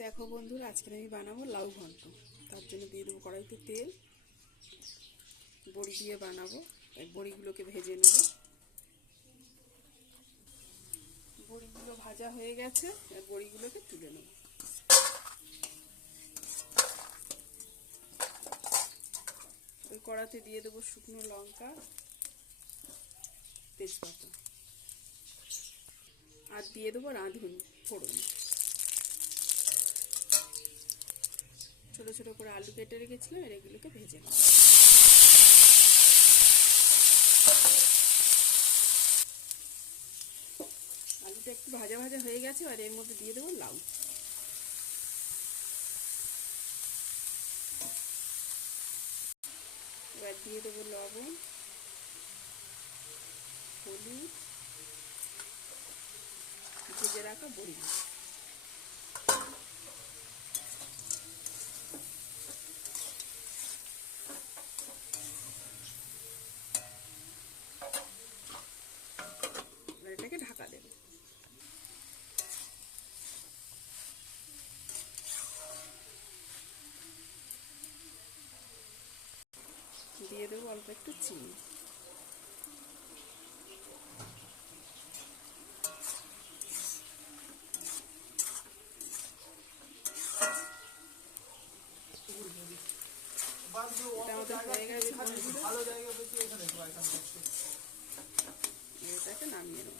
দেখো বন্ধুরা, আজকে আমি বানাবো লাউ ঘন্ট। তার জন্য দিয়ে দেবো কড়াইতে তেল। বড়ি দিয়ে বানাবো, তাই বড়িগুলোকে ভেজে নেব। বড়িগুলো ভাজা হয়ে গেছে, আর বড়িগুলোকে তুলে নেব। ওই কড়াতে দিয়ে দেবো শুকনো লঙ্কা, তেজপাতা, আর দিয়ে দেবো রাঁধুনি ফোড়ন। ছোট ছোট করে আলু কেটে রেখেছিলাম, এগুলোকে ভেজে নেব। আলুটা একটু ভাজা ভাজা হয়ে গেছে, আর এর মধ্যে দিয়ে দেবো লাউ। এবার দিয়ে দেবো লবণ, হলুদ, ভেজে রাখা বড়ি। এটাকে ঢাকা দেব। দিয়ে দেবো অল্প একটু চিনি। এটা আমাদের হয়ে গেছে, এটাকে নামিয়ে নেব।